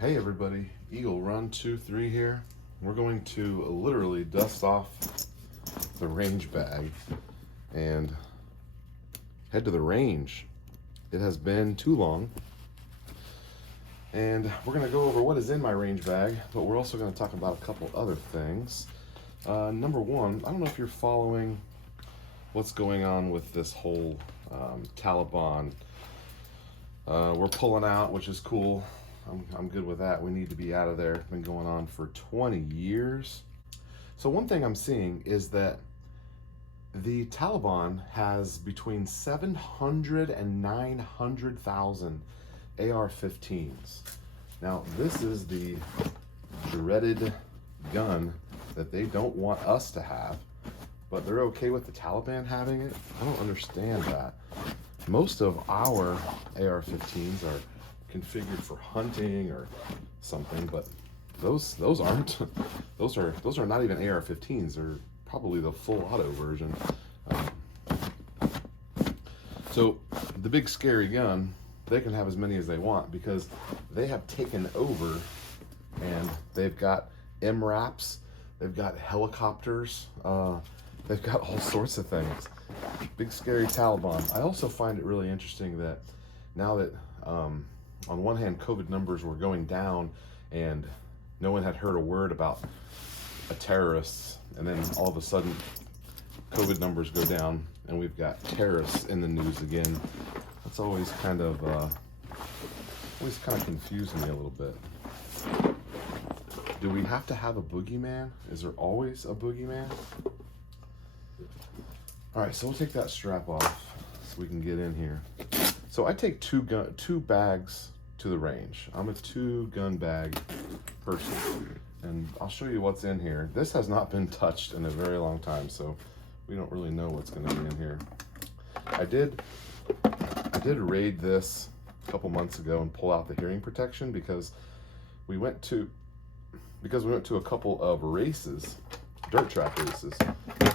Hey everybody, Eagle Run 23 here. We're going to literally dust off the range bag and head to the range. It has been too long, and we're going to go over what is in my range bag, but we're also going to talk about a couple other things. Number one, I don't know if you're following what's going on with this whole Taliban. We're pulling out, which is cool. I'm good with that. We need to be out of there. It's been going on for 20 years. So one thing I'm seeing is that the Taliban has between 700 and 900,000 AR-15s. Now, this is the dreaded gun that they don't want us to have, but they're okay with the Taliban having it. I don't understand that. Most of our AR-15s are configured for hunting or something, but those aren't. Those are not even AR-15s. They're probably the full auto version. So the big scary gun, they can have as many as they want because they have taken over, and they've got MRAPs, they've got helicopters, they've got all sorts of things. Big scary Taliban. I also find it really interesting that now that on one hand, COVID numbers were going down and no one had heard a word about a terrorist, and then all of a sudden COVID numbers go down and we've got terrorists in the news again. That's always kind of confused me a little bit. Do we have to have a boogeyman? Is there always a boogeyman? All right, so we'll take that strap off so we can get in here. So I take two bags to the range. I'm a 2-gun bag person, and I'll show you what's in here. This has not been touched in a very long time, so we don't really know what's going to be in here. I did raid this a couple months ago and pull out the hearing protection because we went to a couple of races, dirt track races,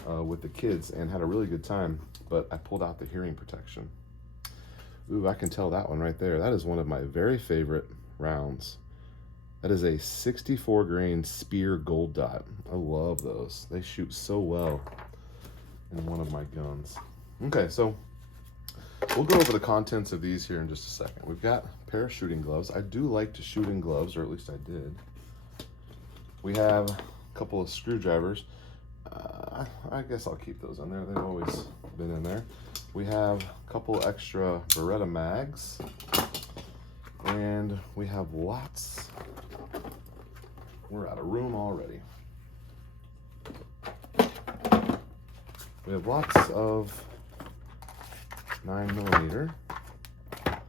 with the kids and had a really good time, but I pulled out the hearing protection. Ooh, I can tell that one right there. That is one of my very favorite rounds. That is a 64 grain Spear Gold Dot. I love those. They shoot so well in one of my guns. Okay, so we'll go over the contents of these here in just a second. We've got a pair of shooting gloves. I do like to shoot in gloves, or at least I did. We have a couple of screwdrivers. I guess I'll keep those in there. They've always been in there. We have a couple extra Beretta mags, and we have lots. We're out of room already. We have lots of 9mm. That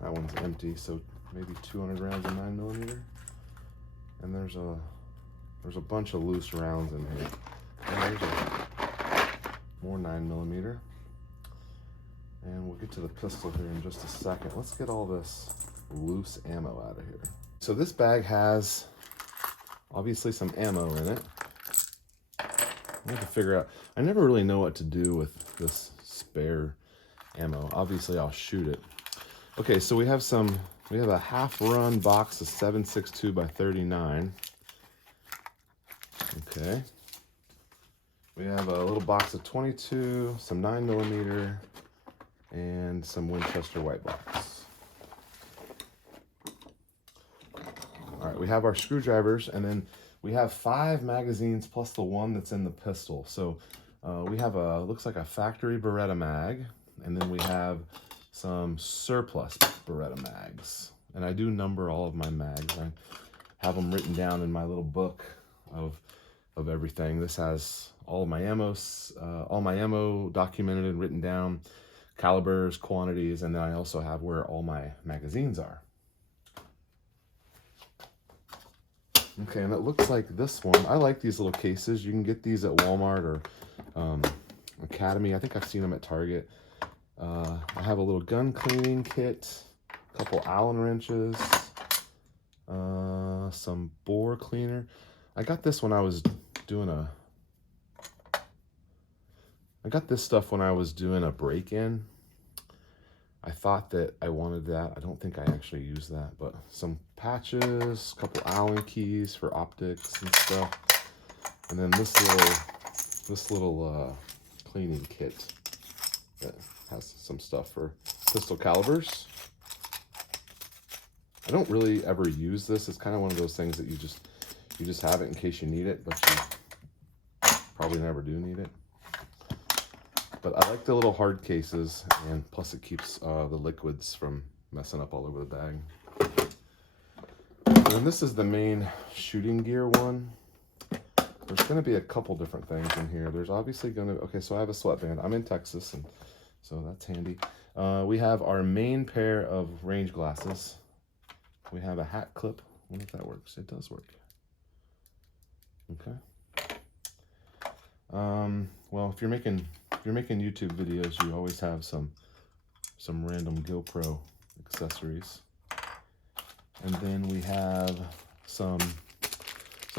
one's empty, so maybe 200 rounds of 9mm. And there's a bunch of loose rounds in here. And there's more 9mm. And we'll get to the pistol here in just a second. Let's get all this loose ammo out of here. So this bag has obviously some ammo in it. I have to figure out, I never really know what to do with this spare ammo. Obviously I'll shoot it. Okay, so we have a half run box of 7.62 by 39. Okay. We have a little box of 22, some 9mm, and some Winchester white box. All right, we have our screwdrivers, and then we have 5 magazines plus the one that's in the pistol. So we have looks like a factory Beretta mag, and then we have some surplus Beretta mags. And I do number all of my mags. I have them written down in my little book of everything. This has all my ammo documented and written down, calibers, quantities, and then I also have where all my magazines are. Okay, and it looks like this one. I like these little cases. You can get these at Walmart or Academy. I think I've seen them at Target. I have a little gun cleaning kit, a couple Allen wrenches, some bore cleaner. I got this when I was doing I got this stuff when I was doing a break-in. I thought that I wanted that. I don't think I actually used that, but some patches, a couple Allen keys for optics and stuff. And then this little cleaning kit that has some stuff for pistol calibers. I don't really ever use this. It's kind of one of those things that you just have it in case you need it, but you probably never do need it. But I like the little hard cases, and plus it keeps the liquids from messing up all over the bag. And then this is the main shooting gear one. There's going to be a couple different things in here. There's obviously going to, okay, so I have a sweatband. I'm in Texas, and so that's handy. We have our main pair of range glasses. We have a hat clip. I wonder if that works. It does work. Okay. Well, if you're making YouTube videos, you always have some random GoPro accessories. And then we have some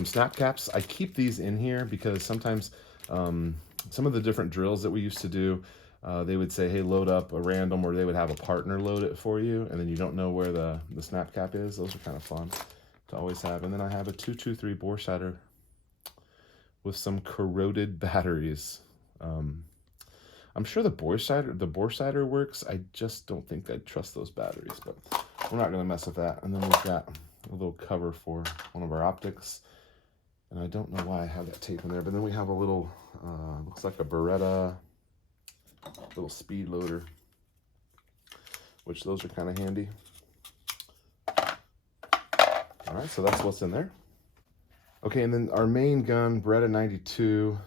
snap caps. I keep these in here because sometimes some of the different drills that we used to do, they would say, hey, load up a random, or they would have a partner load it for you, and then you don't know where the snap cap is. Those are kind of fun to always have. And then I have a 223 Boresighter with some corroded batteries. I'm sure the Boresighter works. I just don't think I'd trust those batteries, but we're not going to mess with that. And then we've got a little cover for one of our optics. And I don't know why I have that tape in there, but then we have a little, looks like a Beretta, little speed loader, which those are kind of handy. All right, so that's what's in there. Okay, and then our main gun, Beretta 92.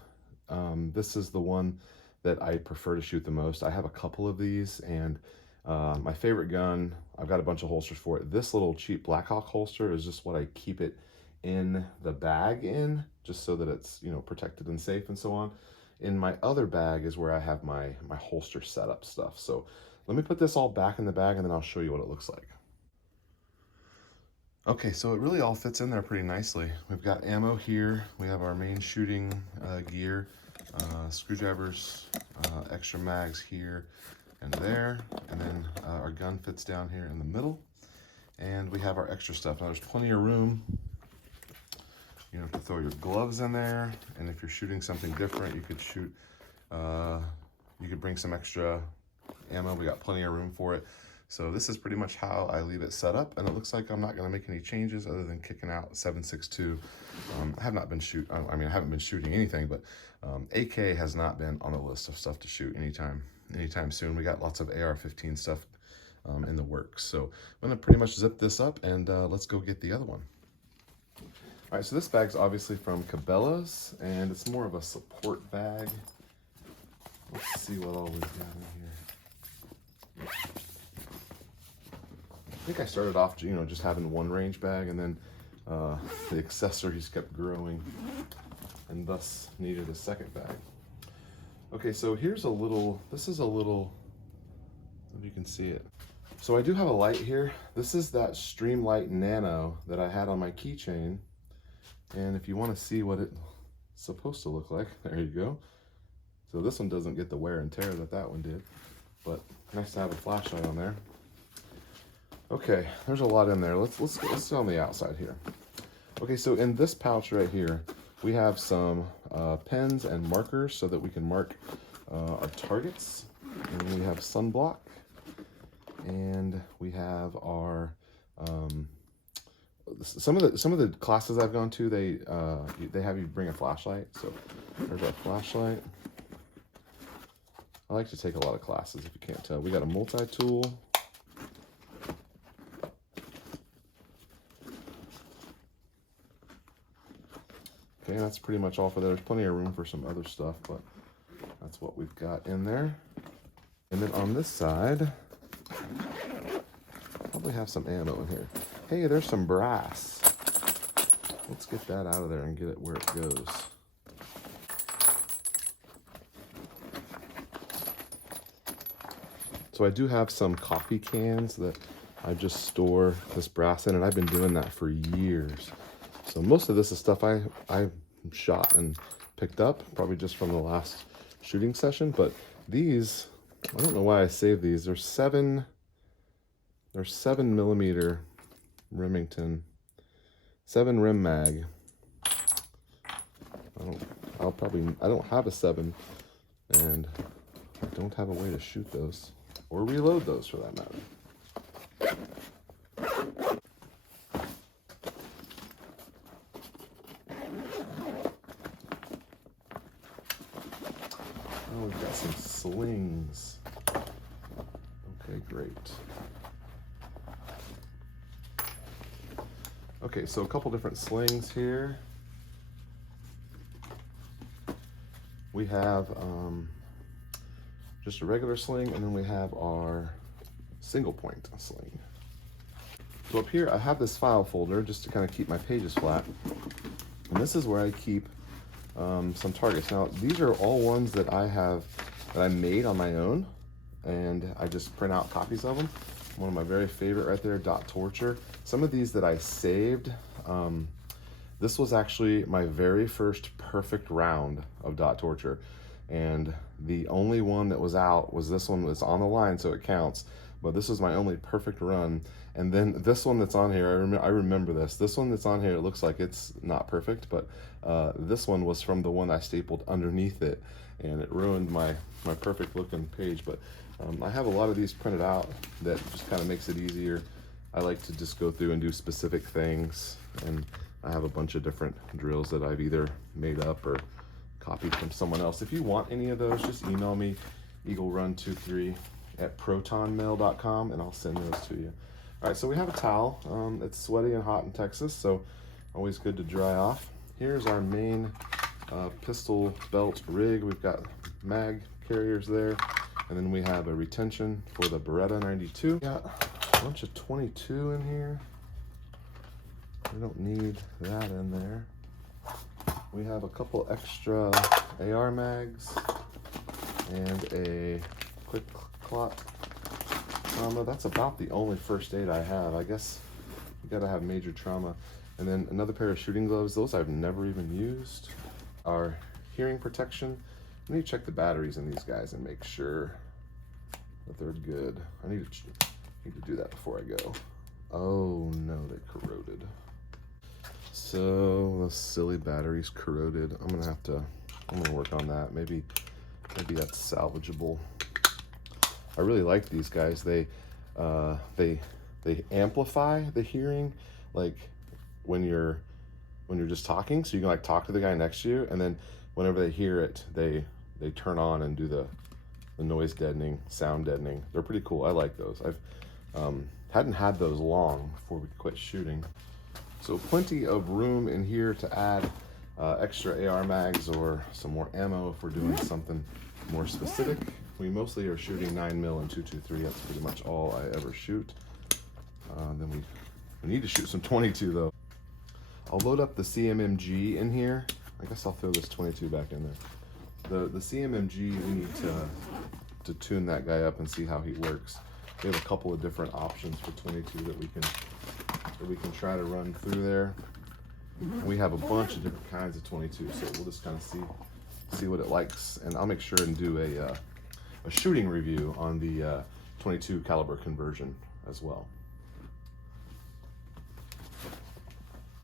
This is the one that I prefer to shoot the most. I have a couple of these, and my favorite gun, I've got a bunch of holsters for it. This little cheap Blackhawk holster is just what I keep it in the bag in, just so that it's, you know, protected and safe and so on. In my other bag is where I have my holster setup stuff. So let me put this all back in the bag, and then I'll show you what it looks like. Okay, so it really all fits in there pretty nicely. We've got ammo here. We have our main shooting gear, screwdrivers, extra mags here and there. And then our gun fits down here in the middle. And we have our extra stuff. Now there's plenty of room. You have to throw your gloves in there. And if you're shooting something different, you could shoot, you could bring some extra ammo. We got plenty of room for it. So this is pretty much how I leave it set up, and it looks like I'm not going to make any changes other than kicking out 7.62. I haven't been shooting anything, but AK has not been on a list of stuff to shoot anytime soon. We got lots of AR-15 stuff in the works. So I'm going to pretty much zip this up, and let's go get the other one. All right, so this bag's obviously from Cabela's, and it's more of a support bag. Let's see what all we've got in here. I think I started off, you know, just having one range bag, and then the accessories kept growing, and thus needed a second bag. Okay, so here's a little, this is a little, if you can see it. So I do have a light here. This is that Streamlight Nano that I had on my keychain, and if you want to see what it's supposed to look like, there you go. So this one doesn't get the wear and tear that one did, but nice to have a flashlight on there. Okay, there's a lot in there. Let's go on the outside here. Okay, so in this pouch right here, we have some pens and markers so that we can mark our targets. And we have sunblock, and we have our some of the classes I've gone to, they have you bring a flashlight. So there's our flashlight. I like to take a lot of classes, if you can't tell. We got a multi-tool. Okay, that's pretty much all for there. There's plenty of room for some other stuff, but that's what we've got in there. And then on this side, probably have some ammo in here. Hey, there's some brass. Let's get that out of there and get it where it goes. So I do have some coffee cans that I just store this brass in, and I've been doing that for years. So most of this is stuff I shot and picked up, probably just from the last shooting session, but these I don't know why I saved these. They're 7mm Remington, 7 rim mag. I don't have a 7, and I don't have a way to shoot those or reload those for that matter. Oh, we've got some slings. Okay, great. Okay, so a couple different slings here. We have just a regular sling, and then we have our single point sling. So up here, I have this file folder just to kind of keep my pages flat. And this is where I keep some targets. Now, these are all ones that I made on my own, and I just print out copies of them. One of my very favorite right there, Dot Torture. Some of these that I saved, this was actually my very first perfect round of Dot Torture. And the only one that was out was this one. That's on the line, so it counts. But this was my only perfect run. And then this one that's on here, I remember this. This one that's on here, it looks like it's not perfect, but this one was from the one I stapled underneath it, and it ruined my perfect looking page. But I have a lot of these printed out that just kind of makes it easier. I like to just go through and do specific things, and I have a bunch of different drills that I've either made up or copied from someone else. If you want any of those, just email me, eaglerun23@protonmail.com, and I'll send those to you. All right, so we have a towel. It's sweaty and hot in Texas, so always good to dry off. Here's our main pistol belt rig. We've got mag carriers there, and then we have a retention for the Beretta 92. Got a bunch of 22 in here. We don't need that in there. We have a couple extra AR mags and a quick clot trauma. That's about the only first aid I have. I guess you gotta have major trauma. And then another pair of shooting gloves. Those I've never even used. Our hearing protection. I need to check the batteries in these guys and make sure that they're good. I need to do that before I go. Oh no, they corroded. So the silly battery's corroded. I'm gonna work on that. Maybe that's salvageable. I really like these guys. They amplify the hearing, like when you're just talking, so you can like talk to the guy next to you, and then whenever they hear it, they turn on and do the noise deadening, sound deadening. They're pretty cool. I like those. I've hadn't had those long before we quit shooting. So plenty of room in here to add extra AR mags or some more ammo if we're doing something more specific. We mostly are shooting 9mm and 223. That's pretty much all I ever shoot. Then we need to shoot some 22 though. I'll load up the CMMG in here. I guess I'll throw this 22 back in there. The CMMG, we need to tune that guy up and see how he works. We have a couple of different options for 22 that we can try to run through there. And we have a bunch of different kinds of 22, so we'll just kind of see what it likes, and I'll make sure and do a shooting review on the 22 caliber conversion as well.